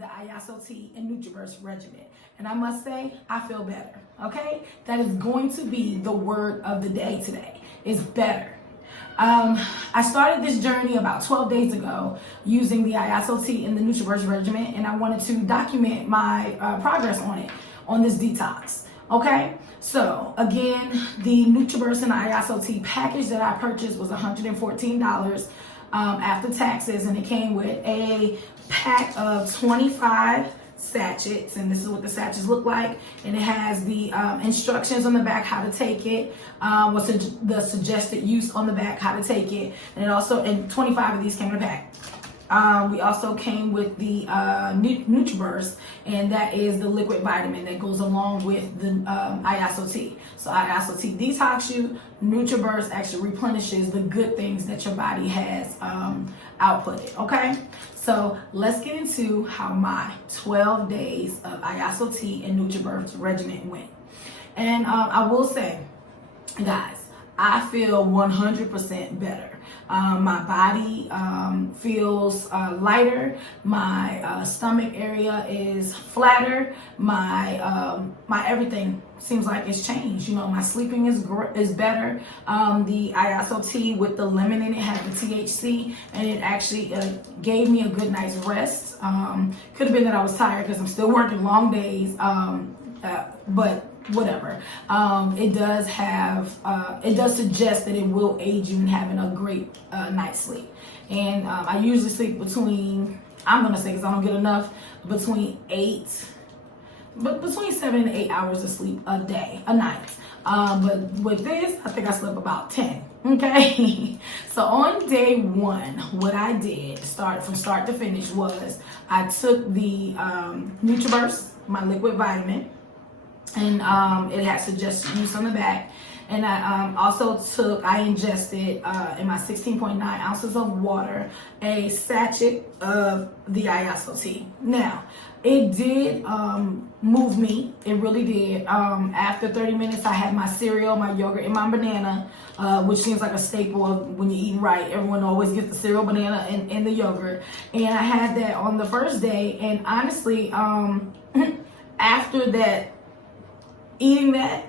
the IASO TEA and NUTRA regimen. And I must say, I feel better, okay? That is going to be the word of the day today, is better. I started this journey about 12 days ago using the IASO TEA and the NUTRA regimen, and I wanted to document my progress on this detox, okay? So again, the NUTRA and the IASO TEA package that I purchased was $114 after taxes, and it came with a pack of 25 sachets, and this is what the sachets look like, and it has the instructions on the back how to take it, what's the suggested use on the back, how to take it, and it also, and 25 of these came in a pack. We also came with the NUTRA, and that is the liquid vitamin that goes along with the IASO TEA. So IASO TEA detox you, NUTRA actually replenishes the good things that your body has outputted, okay? So let's get into how my 12 days of IASO TEA and NUTRA regimen went. And I will say, guys, I feel 100% better. My body feels lighter. My stomach area is flatter. My everything seems like it's changed. You know, my sleeping is better. The IASO TEA with the lemon in it has the THC, and it actually gave me a good night's rest. Could have been that I was tired because I'm still working long days, but whatever. It does suggest that it will aid you in having a great night's sleep. And I usually sleep between, I'm gonna say, because I don't get enough, between 7 and 8 hours of sleep a night. But with this, I think I slept about 10. Okay. So on day one, what I did, from start to finish, was I took the NUTRA, my liquid vitamin, and it had suggested use on the back. And I ingested in my 16.9 ounces of water a sachet of the IASO TEA. Now, it did move me. It really did. After 30 minutes, I had my cereal, my yogurt, and my banana, which seems like a staple of when you're eating right. Everyone always gets the cereal, banana, and the yogurt. And I had that on the first day. And honestly, after that, eating that,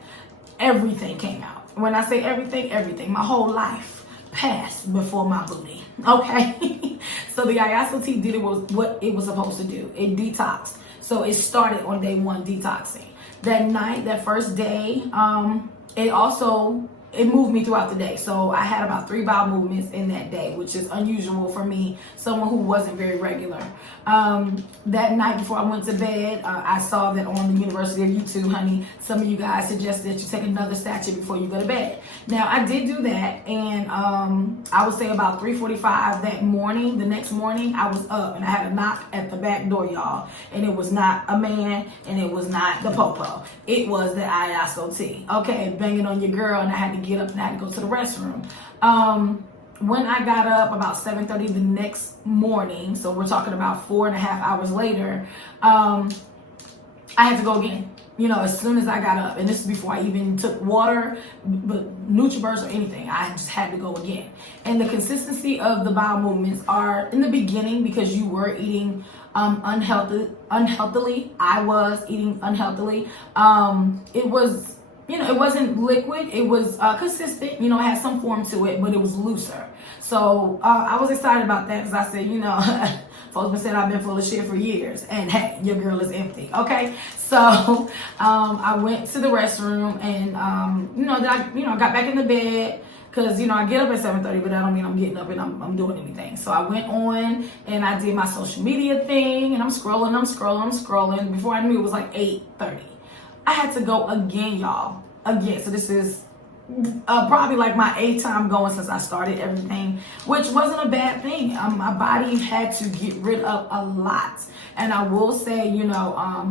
everything came out. When I say everything, my whole life passed before my booty, okay? So the IASO TEA did what it was supposed to do. It detoxed. So it started on day one detoxing. That night, that first day, it moved me throughout the day. So I had about 3 bowel movements in that day, which is unusual for me, someone who wasn't very regular. That night before I went to bed, I saw that on the University of YouTube, honey, some of you guys suggested that you take another sachet before you go to bed. Now, I did do that, and I would say about 3:45 that morning, the next morning, I was up, and I had a knock at the back door, y'all, and it was not a man, and it was not the popo. It was the IASO TEA, okay, banging on your girl, and I had to get up and I had to go to the restroom. When I got up about 7:30 the next morning, so we're talking about 4.5 hours later, I had to go again. You know, as soon as I got up, and this is before I even took water, but NutriBurst or anything, I just had to go again. And the consistency of the bowel movements are in the beginning, because you were eating unhealthily. I was eating unhealthily. It was, you know, it wasn't liquid. It was consistent. You know, it had some form to it, but it was looser. So I was excited about that, because I said, you know, folks been saying I've been full of shit for years, and hey, your girl is empty. Okay, so I went to the restroom, and I got back in the bed, because I get up at 7:30, but that don't mean I'm getting up and I'm doing anything. So I went on and I did my social media thing, and I'm scrolling. Before I knew it was like 8:30. I had to go again, y'all. Again. So this is probably like my 8th time going since I started everything, which wasn't a bad thing. My body had to get rid of a lot. And I will say,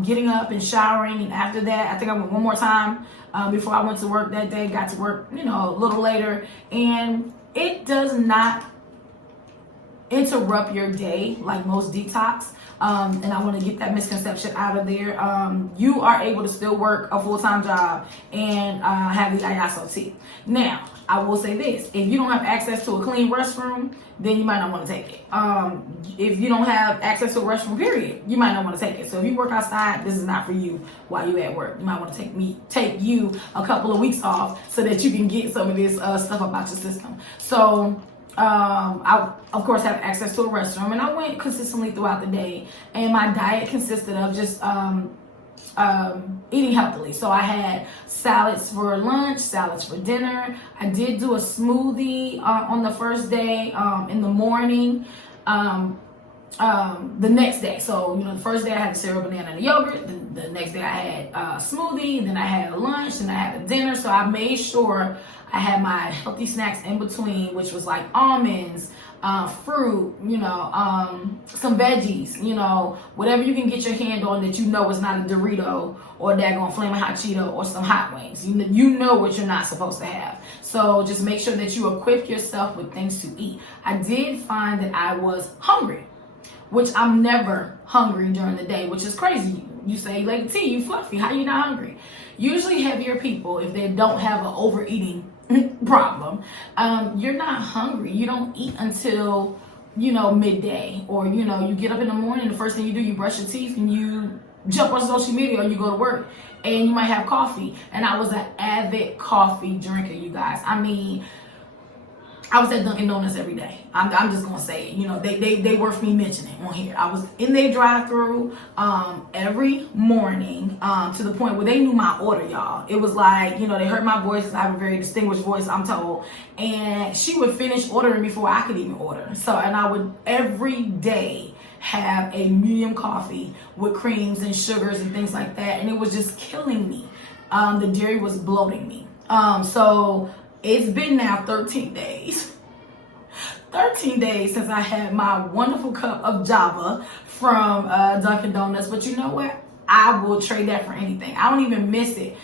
getting up and showering, and after that, I think I went one more time before I went to work that day, got to work, a little later. And it does not interrupt your day like most detox. And I want to get that misconception out of there. You are able to still work a full-time job and have the IASO TEA. Now, I will say this: if you don't have access to a clean restroom, then you might not want to take it. If you don't have access to a restroom, period, you might not want to take it. So if you work outside, this is not for you while you at work. You might want to take you a couple of weeks off so that you can get some of this stuff about your system. So I of course have access to a restroom, and I went consistently throughout the day, and my diet consisted of just eating healthily. So I had salads for lunch, salads for dinner. I did do a smoothie on the first day in the morning. The next day, so the first day I had the cereal, banana, and the yogurt. The next day I had a smoothie, and then I had a lunch, and I had a dinner. So I made sure I had my healthy snacks in between, which was like almonds, fruit, some veggies, whatever you can get your hand on that is not a Dorito or a daggone Flamin' Hot Cheeto or some hot wings. You know what you're not supposed to have. So just make sure that you equip yourself with things to eat. I did find that I was hungry, which I'm never hungry during the day, which is crazy. You say, Lady T, you fluffy, how you not hungry? Usually heavier people, if they don't have an overeating problem, you're not hungry. You don't eat until, midday, or, you get up in the morning, the first thing you do, you brush your teeth and you jump on social media or you go to work, and you might have coffee. And I was an avid coffee drinker, you guys. I mean, I was at Dunkin' Donuts every day. I'm just gonna say it. They worth me mentioning on here. I was in their drive-through every morning to the point where they knew my order, y'all. It was like, they heard my voice, 'cause I have a very distinguished voice, I'm told. And she would finish ordering before I could even order. And I would every day have a medium coffee with creams and sugars and things like that. And it was just killing me. The dairy was bloating me. So it's been now 13 days. 13 days since I had my wonderful cup of Java from Dunkin' Donuts. But you know what? I will trade that for anything. I don't even miss it.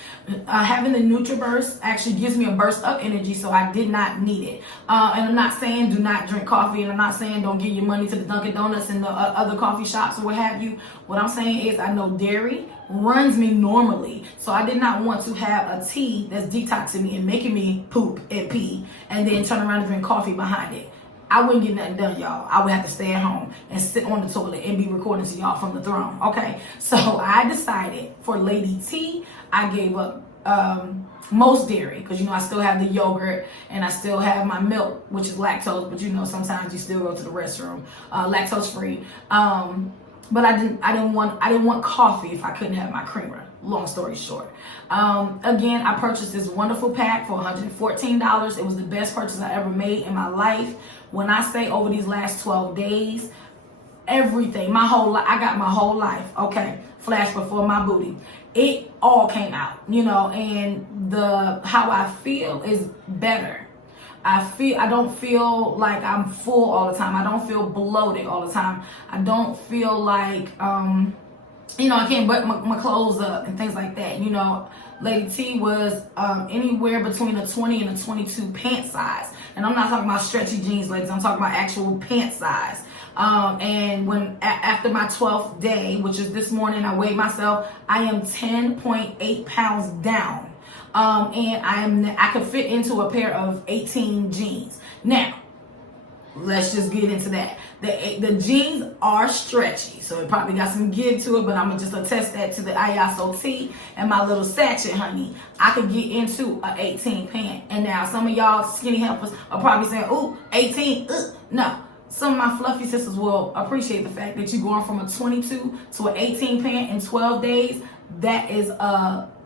Having the NUTRA burst actually gives me a burst of energy, so I did not need it. And I'm not saying do not drink coffee, and I'm not saying don't give your money to the Dunkin' Donuts and the other coffee shops or what have you. What I'm saying is I know dairy runs me normally, so I did not want to have a tea that's detoxing me and making me poop and pee, and then turn around and drink coffee behind it. I wouldn't get nothing done, y'all. I would have to stay at home and sit on the toilet and be recording to y'all from the throne, okay? So I decided for Lady T, I gave up most dairy, because I still have the yogurt and I still have my milk, which is lactose, but sometimes you still go to the restroom, lactose free. But I didn't want coffee if I couldn't have my creamer. Long story short. Again, I purchased this wonderful pack for $114. It was the best purchase I ever made in my life. When I say over these last 12 days, everything, I got my whole life, okay, flash before my booty. It all came out, and how I feel is better. I don't feel like I'm full all the time. I don't feel bloated all the time. I don't feel like, I can't button my clothes up and things like that. Lady T was anywhere between a 20 and a 22 pant size. And I'm not talking about stretchy jeans, ladies. I'm talking about actual pant size. And after my 12th day, which is this morning, I weighed myself, I am 10.8 pounds down. And I could fit into a pair of 18 jeans. Now, let's just get into that. The jeans are stretchy, so it probably got some give to it, but I'm gonna just attest that to the IASO TEA and my little sachet, honey. I could get into a 18 pant. And now some of y'all skinny helpers are probably saying, ooh, 18, no. Some of my fluffy sisters will appreciate the fact that you're going from a 22 to an 18 pant in 12 days.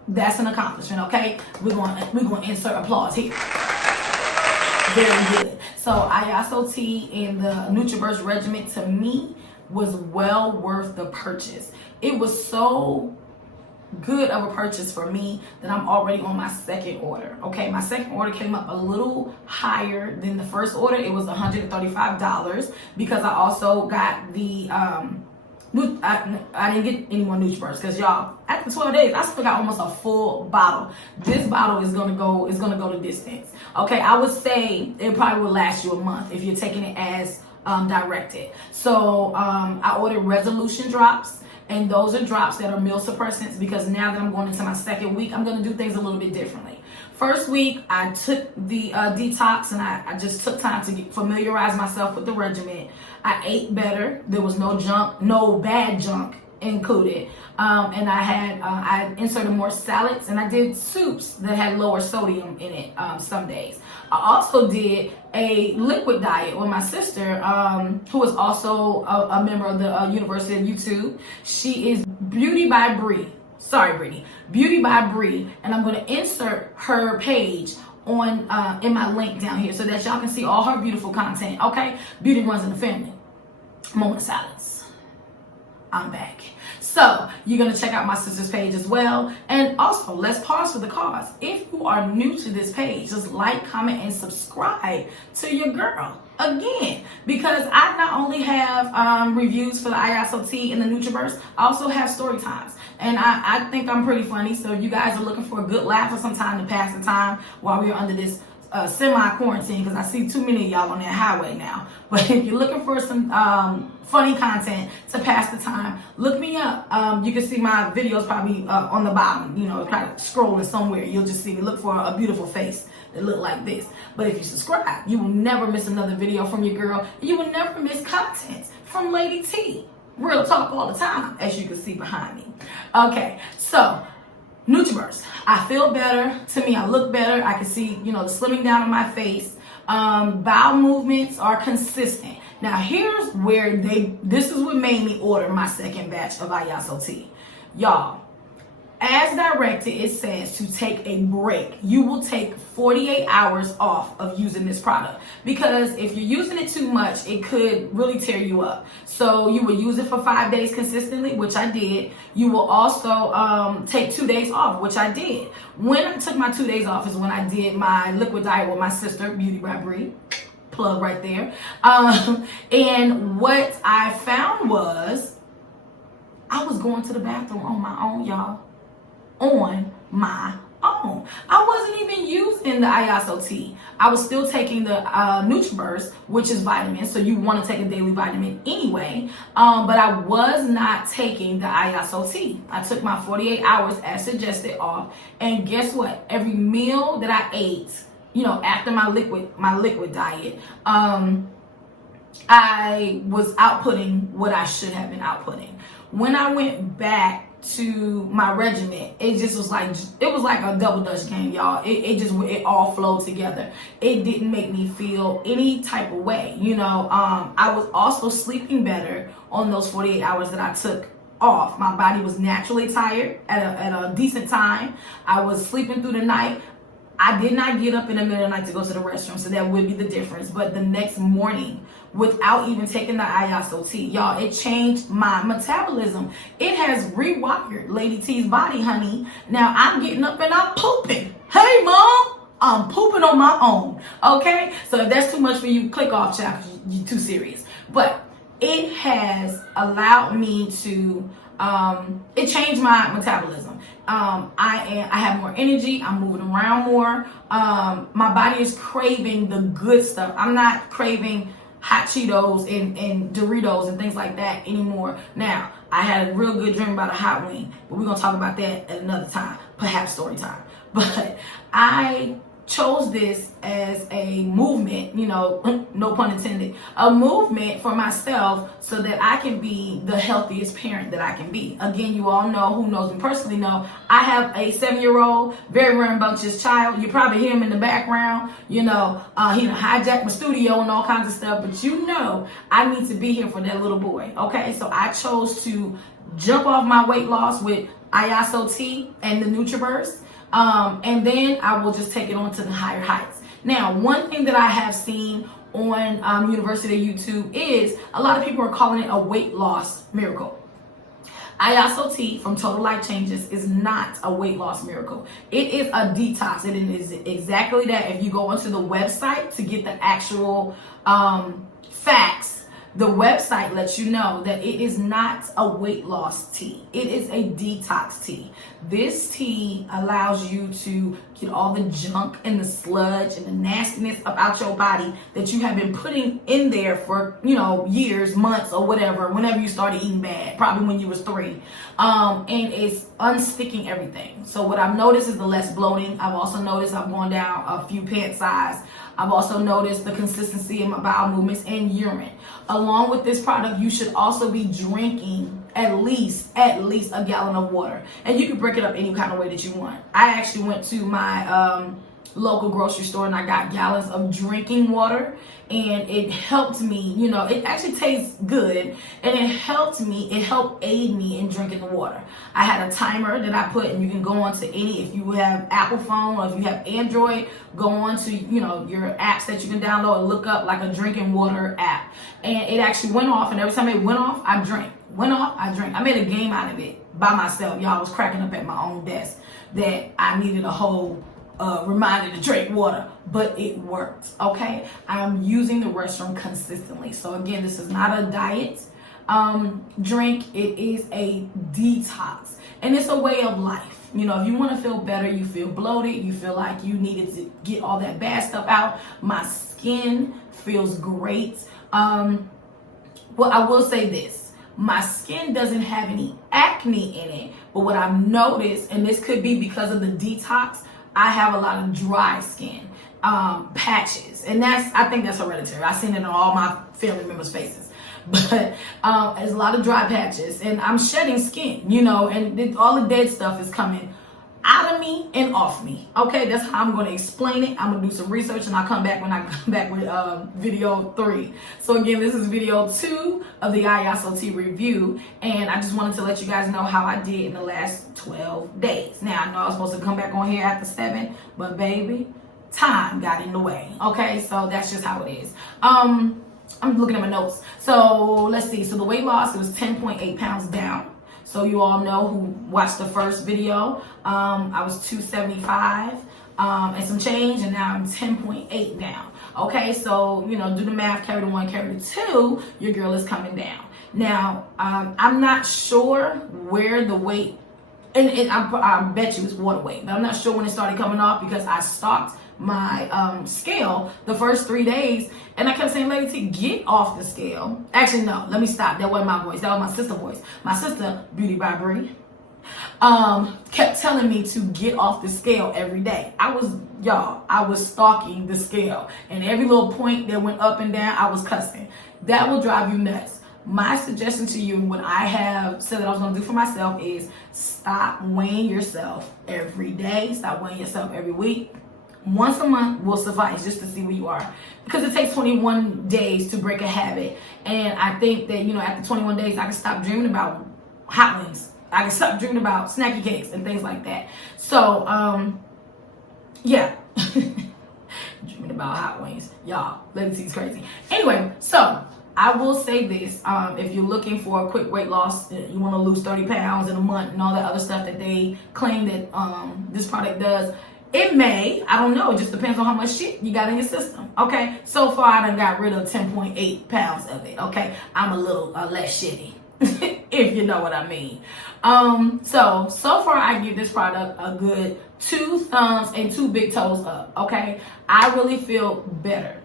That's an accomplishment, okay? We're going to insert applause here. Very good. So IASO TEA and the NutriBurst regimen to me was well worth the purchase. It was so good of a purchase for me that I'm already on my second order. Okay, my second order came up a little higher than the first order. It was $135 because I also got the I didn't get any more NutriBurst because y'all, after 12 days, I still got almost a full bottle. This bottle is gonna go the distance. Okay, I would say it probably will last you a month if you're taking it as directed. So I ordered resolution drops, and those are drops that are meal suppressants, because now that I'm going into my second week, I'm going to do things a little bit differently. First week, I took the detox, and I just took time to familiarize myself with the regimen. I ate better. There was no junk, no bad junk included. And I inserted more salads, and I did soups that had lower sodium in it some days. I also did a liquid diet with my sister, who is also a member of the University of YouTube. She is Beauty by Bree. Sorry, Brittany. Beauty by Bree, and I'm going to insert her page on in my link down here so that y'all can see all her beautiful content. Okay, beauty runs in the family. Moment of silence. I'm back. So you're going to check out my sister's page as well. And also, let's pause for the cause. If you are new to this page, just like, comment, and subscribe to your girl. Again, because I not only have reviews for the IASO TEA and the NUTRA, I also have story times. And I think I'm pretty funny. So if you guys are looking for a good laugh or some time to pass the time while we're under this semi-quarantine, because I see too many of y'all on that highway now. But if you're looking for some funny content to pass the time, look me up. You can see my videos probably on the bottom, you know, kind of scrolling somewhere. You'll just see me. Look for a beautiful face that look like this. But if you subscribe, you will never miss another video from your girl. You will never miss content from Lady T. Real talk all the time, as you can see behind me. Okay, so NutriBurst. I feel better. To me, I look better. I can see, you know, the slimming down on my face. Bowel movements are consistent. Now, here's where this is what made me order my second batch of IASO TEA. Y'all, as directed, it says to take a break. You will take 48 hours off of using this product, because if you're using it too much, it could really tear you up. So you will use it for 5 days consistently, which I did. You will also take 2 days off, which I did. When I took my 2 days off is when I did my liquid diet with my sister, Beauty by Bree. Plug right there. And what I found was I was going to the bathroom on my own, y'all. On my own. I wasn't even using the IASO TEA. I was still taking the NutriBurst, which is vitamins, so you want to take a daily vitamin anyway. But I was not taking the IASO TEA. I took my 48 hours as suggested off, and guess what? Every meal that I ate, you know, after my liquid diet, I was outputting what I should have been outputting. When I went back to my regimen, it just was like a double dutch game, y'all. It all flowed together. It didn't make me feel any type of way, you know. I was also sleeping better on those 48 hours that I took off. My body was naturally tired at a decent time. I was sleeping through the night. I did not get up in the middle of the night to go to the restroom, so that would be the difference. But the next morning, without even taking the IASO TEA, y'all, it changed my metabolism. It has rewired Lady T's body, honey. Now I'm getting up and I'm pooping. Hey, Mom, I'm pooping on my own. Okay, so if that's too much for you, click off, chapter. You're too serious. But it has allowed me to. It changed my metabolism. I have more energy. I'm moving around more. My body is craving the good stuff. I'm not craving hot Cheetos and Doritos and things like that anymore. Now, I had a real good dream about a hot wing, but we're going to talk about that at another time, perhaps story time. But I chose this as a movement, you know, no pun intended, a movement for myself so that I can be the healthiest parent that I can be. Again, you all know, who knows me personally know, I have a 7-year-old, very rambunctious child. You probably hear him in the background, you know, he done hijacked my studio and all kinds of stuff, but you know, I need to be here for that little boy, okay? So I chose to jump off my weight loss with IASO TEA and the NutriBurst. And then I will just take it on to the higher heights. Now, one thing that I have seen on University of YouTube is a lot of people are calling it a weight loss miracle. IASO TEA from Total Life Changes is not a weight loss miracle. It is a detox. It is exactly that. If you go onto the website to get the actual facts, the website lets you know that it is not a weight loss tea. It is a detox tea. This tea allows you to get all the junk and the sludge and the nastiness up out your body that you have been putting in there for, years, months, or whatever, whenever you started eating bad, probably when you was 3. And it's unsticking everything. So what I've noticed is the less bloating. I've also noticed I've gone down a few pant size. I've also noticed the consistency in my bowel movements and urine. Along with this product, you should also be drinking at least a gallon of water. And you can break it up any kind of way that you want. I actually went to my local grocery store and I got gallons of drinking water, and it helped me, it actually tastes good, and it helped aid me in drinking the water. I had a timer that I put, and you can go on to any, if you have Apple phone or if you have Android, go on to, your apps that you can download and look up like a drinking water app. And it actually went off, and every time it went off, I drank. Went off, I drank. I made a game out of it by myself. Y'all, was cracking up at my own desk that I needed a whole reminder to drink water, but it worked. Okay, I'm using the restroom consistently. So again, this is not a diet drink. It is a detox, and it's a way of life. If you want to feel better, you feel bloated, you feel like you needed to get all that bad stuff out. My skin feels great. Well, I will say this. My skin doesn't have any acne in it, but what I've noticed, and this could be because of the detox, I have a lot of dry skin, patches, and I think that's hereditary. I've seen it in all my family members' faces, but there's a lot of dry patches, and I'm shedding skin, and all the dead stuff is coming out of me and off me. Okay, that's how I'm going to explain it. I'm going to do some research, and I'll come back when I come back with video 3. So again, this is video 2 of the IASO TEA review, and I just wanted to let you guys know how I did in the last 12 days. Now, I know I was supposed to come back on here after 7, but baby, time got in the way. Okay, so that's just how it is. I'm looking at my notes. So let's see. So the weight loss, it was 10.8 pounds down. So you all know who watched the first video, I was 275 and some change, and now I'm 10.8 down. Okay, so, do the math, carry the 1, carry the 2, your girl is coming down. Now, I'm not sure where the weight, and I bet you it's water weight, but I'm not sure when it started coming off because I stopped my scale the first 3 days, and I kept saying, Lady T, get off the scale. Actually, no, let me stop. That wasn't my voice. That was my sister's voice. My sister, Beauty by Bree, kept telling me to get off the scale every day. I was stalking the scale, and every little point that went up and down, I was cussing. That will drive you nuts. My suggestion to you, what I have said that I was going to do for myself, is stop weighing yourself every day. Stop weighing yourself every week. Once a month will suffice just to see where you are, because it takes 21 days to break a habit. And I think that, after 21 days, I can stop dreaming about hot wings. I can stop dreaming about snacky cakes and things like that. So, yeah. Dreaming about hot wings. Y'all, Lady T's crazy. Anyway, so I will say this. If you're looking for a quick weight loss, you want to lose 30 pounds in a month and all that other stuff that they claim that this product does, it may, I don't know, it just depends on how much shit you got in your system, okay? So far, I done got rid of 10.8 pounds of it, okay? I'm a little less shitty, if you know what I mean. So far, I give this product a good 2 thumbs and 2 big toes up, okay? I really feel better.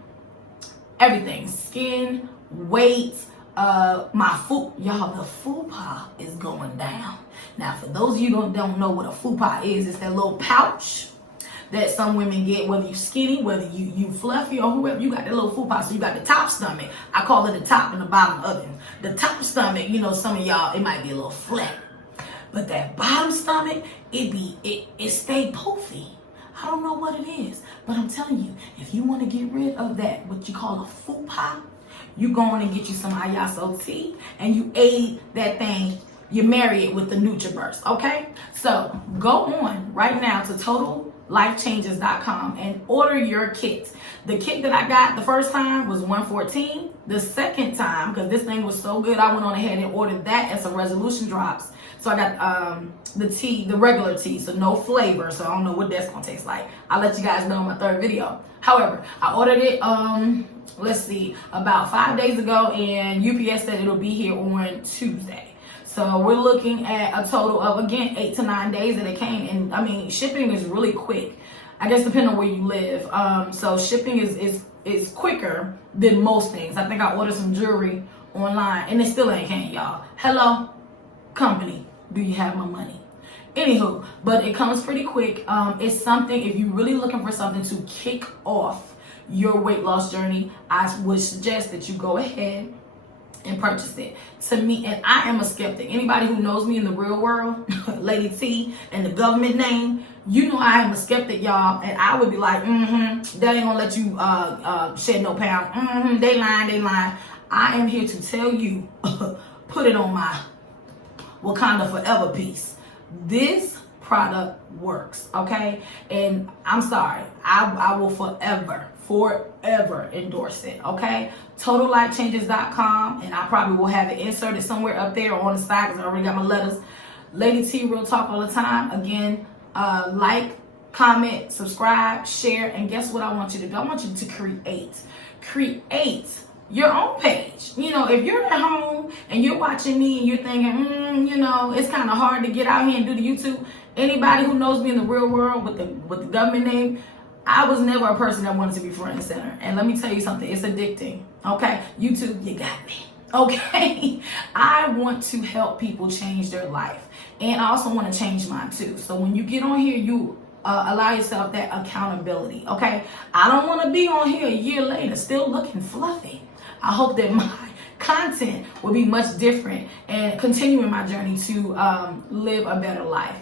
Everything, skin, weight, my food, y'all, the fupa is going down. Now, for those of you who don't know what a fupa is, it's that little pouch that some women get, whether you skinny, whether you fluffy or whoever, you got that little fupa. So you got the top stomach. I call it the top and the bottom of it. The top stomach, some of y'all, it might be a little flat. But that bottom stomach, it stay poofy. I don't know what it is. But I'm telling you, if you want to get rid of that, what you call a fupa, you go on and get you some IASO TEA, and you aid that thing. You marry it with the NUTRA, okay? So go on right now to TotalLifeChanges.com and order your kit. The kit that I got the first time was $114. The second time, because this thing was so good, I went on ahead and ordered that and some resolution drops. So I got the tea, the regular tea, so no flavor. So I don't know what that's gonna taste like. I'll let you guys know in my third video. However, I ordered it, let's see, about 5 days ago, and UPS said it'll be here on Tuesday. So we're looking at a total of, again, 8 to 9 days that it came. And I mean, shipping is really quick. I guess depending on where you live. So shipping is quicker than most things. I think I ordered some jewelry online and it still ain't came, y'all. Hello, company, do you have my money? Anywho, but it comes pretty quick. It's something, if you're really looking for something to kick off your weight loss journey, I would suggest that you go ahead and purchase it. To me, and I am a skeptic. Anybody who knows me in the real world, Lady T, and the government name, you know I am a skeptic, y'all. And I would be like, they ain't gonna let you shed no pound. They lying. I am here to tell you, put it on my Wakanda Forever piece. This product works, okay? And I'm sorry, I will forever endorse it, okay? TotalLifeChanges.com, and I probably will have it inserted somewhere up there or on the side because I already got my letters. Lady T, real talk all the time. Again, like, comment, subscribe, share, and guess what I want you to do? I want you to create your own page. You know, if you're at home and you're watching me and you're thinking, you know, it's kind of hard to get out here and do the YouTube. Anybody who knows me in the real world with the government name, I was never a person that wanted to be front and center. And let me tell you something, it's addicting. Okay, YouTube, you got me. Okay, I want to help people change their life, and I also want to change mine too. So when you get on here, you allow yourself that accountability. Okay, I don't want to be on here a year later still looking fluffy. I hope that my content will be much different and continuing my journey to live a better life.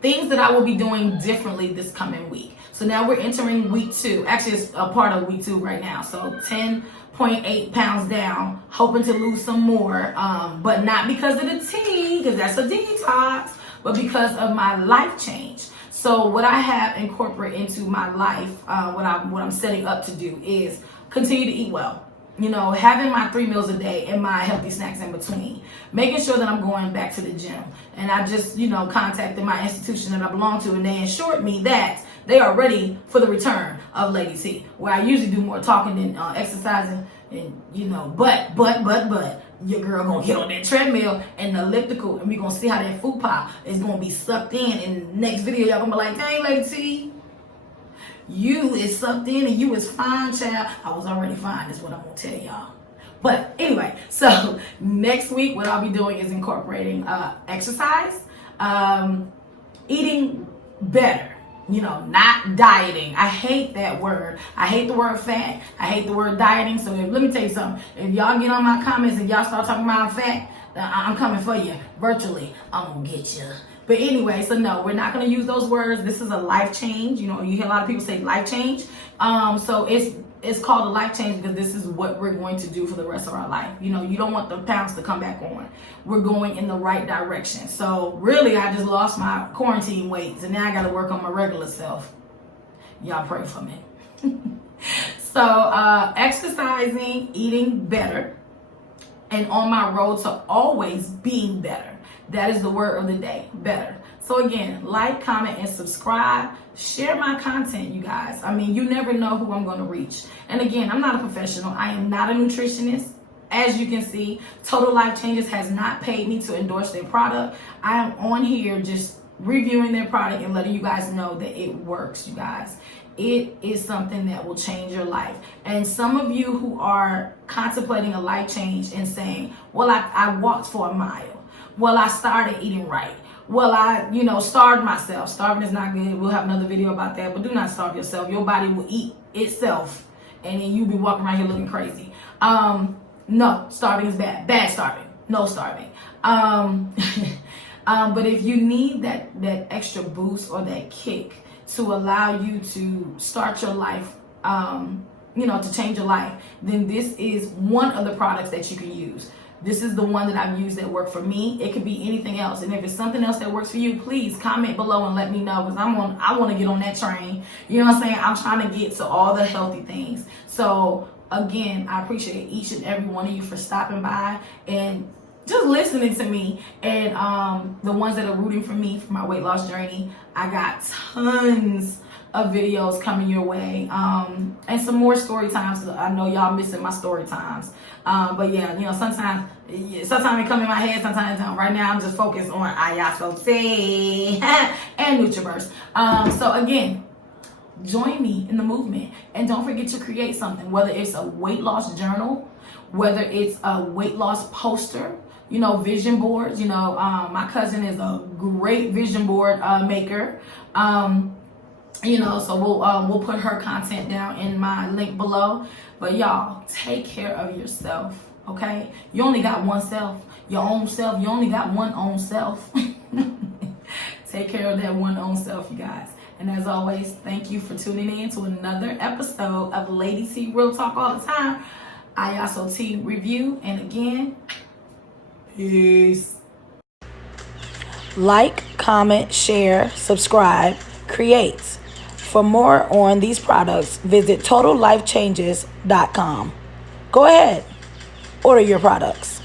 Things that I will be doing differently this coming week. So now we're entering week 2. Actually, it's a part of week 2 right now. So 10.8 pounds down, hoping to lose some more, but not because of the tea, because that's a detox, but because of my life change. So what I have incorporated into my life, what I'm setting up to do is continue to eat well. You know, having my 3 meals a day and my healthy snacks in between, making sure that I'm going back to the gym. And I just, you know, contacted my institution that I belong to, and they assured me that they are ready for the return of Lady T, where I usually do more talking than exercising. And, you know, but your girl gonna get on that treadmill and the elliptical, and we gonna see how that food pie is gonna be sucked in. And the next video, y'all gonna be like, dang, Lady T, you is sucked in and you is fine, child. I was already fine, is what I'm gonna tell y'all. But anyway, so next week, what I'll be doing is incorporating exercise, eating better, you know, not dieting. I hate that word. I hate the word fat. I hate the word dieting. So let me tell you something. If y'all get on my comments and y'all start talking about I'm fat, I'm coming for you virtually. I'm gonna get you. But anyway, so no, we're not going to use those words. This is a life change. You know, you hear a lot of people say life change. So it's called a life change because this is what we're going to do for the rest of our life. You know, you don't want the pounds to come back on. We're going in the right direction. So really, I just lost my quarantine weight. So now I got to work on my regular self. Y'all pray for me. So exercising, eating better, and on my road to always being better. That is the word of the day, better. So again, like, comment, and subscribe. Share my content, you guys. I mean, you never know who I'm going to reach. And again, I'm not a professional. I am not a nutritionist. As you can see, Total Life Changes has not paid me to endorse their product. I am on here just reviewing their product and letting you guys know that it works, you guys. It is something that will change your life. And some of you who are contemplating a life change and saying, well, I walked for a mile. Well, I started eating right. Well, I, you know, starved myself. Starving is not good. We'll have another video about that. But do not starve yourself. Your body will eat itself. And then you'll be walking around here looking crazy. No, starving is bad. Bad starving. No starving. But if you need that extra boost or that kick to allow you to start your life, you know, to change your life, then this is one of the products that you can use. This is the one that I've used that worked for me. It could be anything else. And if it's something else that works for you, please comment below and let me know, because I want to get on that train. You know what I'm saying? I'm trying to get to all the healthy things. So again, I appreciate each and every one of you for stopping by. And just listening to me, and the ones that are rooting for me for my weight loss journey. I got tons of videos coming your way, and some more story times. I know y'all missing my story times, but yeah, you know, sometimes it come in my head, sometimes don't. Right now I'm just focused on IASO TEA and NutraVerse. So again, join me in the movement, and don't forget to create something, whether it's a weight loss journal, whether it's a weight loss poster, you know, vision boards. You know, my cousin is a great vision board maker. You know, so we'll put her content down in my link below. But y'all, take care of yourself, okay? You only got one self, your own self. You only got one own self. Take care of that one own self, you guys. And as always, thank you for tuning in to another episode of Lady T Real Talk all the time, IASO TEA review. And again, peace. Like, comment, share, subscribe, create. For more on these products, visit TotalLifeChanges.com. Go ahead, order your products.